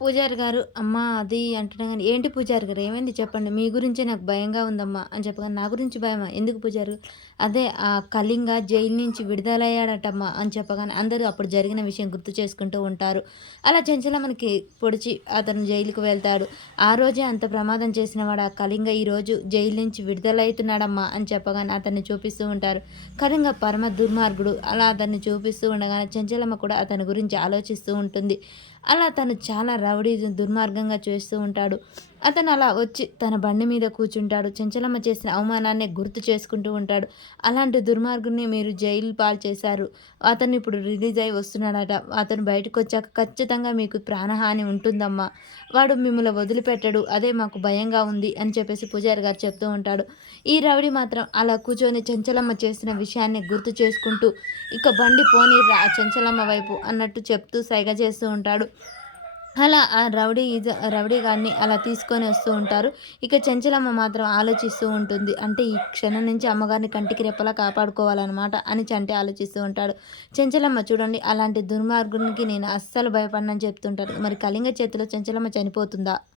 పూజారి గారు, "అమ్మా అది" అంటున్నా గాని, "ఏంటి పూజారి గారు ఏమైంది చెప్పండి? మీ గురించే నాకు భయంగా ఉందమ్మా" అని చెప్పగానే, "నా గురించి భయమా? ఎందుకు పూజారి గారు?" "అదే ఆ కళింగ జైలు నుంచి విడుదలయ్యాడటమ్మా" అని చెప్పగానే, అందరూ అప్పుడు జరిగిన విషయం గుర్తు చేసుకుంటూ ఉంటారు. అలా చెంచలమ్మనికి పొడిచి అతను జైలుకి వెళ్తాడు. "ఆ రోజే అంత ప్రమాదం చేసినవాడు ఆ కళింగ ఈరోజు జైలు నుంచి విడుదలయితున్నాడమ్మా" అని చెప్పగానే అతన్ని చూపిస్తూ ఉంటారు. కళింగ పరమ దుర్మార్గుడు. అలా అతన్ని చూపిస్తూ ఉండగానే చెంచలమ్మ కూడా అతని గురించి ఆలోచిస్తూ ఉంటుంది. అలా తను చాలా రౌడీ దుర్మార్గంగా చేస్తూ ఉంటాడు. అతను అలా వచ్చి తన బండి మీద కూర్చుంటాడు. చెంచలమ్మ చేసిన అవమానాన్నే గుర్తు చేసుకుంటూ ఉంటాడు. అలాంటి దుర్మార్గుడిని మీరు జైలు పాలు చేశారు. అతను ఇప్పుడు రిలీజ్ అయ్యి వస్తున్నాడట. అతను బయటకొచ్చాక ఖచ్చితంగా మీకు ప్రాణహాని ఉంటుందమ్మా. వాడు మిమ్మల్ని వదిలిపెట్టడు. అదే మాకు భయంగా ఉంది అని చెప్పేసి పూజారి గారు చెప్తూ ఉంటాడు. ఈ రౌడీ మాత్రం అలా కూర్చొని చెంచలమ్మ చేసిన విషయాన్ని గుర్తు చేసుకుంటూ ఇక బండి పోనీర్రా ఆ చెంచలమ్మ వైపు అన్నట్టు చెప్తూ సైగ చేస్తూ ఉంటాడు. అలా ఆ రౌడీ గాడిని అలా తీసుకొని వస్తూ ఉంటారు. ఇక చెంచలమ్మ మాత్రం ఆలోచిస్తూ ఉంటుంది. అంటే ఈ క్షణం నుంచి అమ్మగారిని కంటికి రెప్పలా కాపాడుకోవాలనమాట అని చంటి ఆలోచిస్తూ ఉంటాడు. చెంచలమ్మ చూడండి అలాంటి దుర్మార్గునికి నేను అస్సలు భయపడనని చెప్తుంటారు. మరి కళింగ చేతిలో చెంచలమ్మ చనిపోతుందా?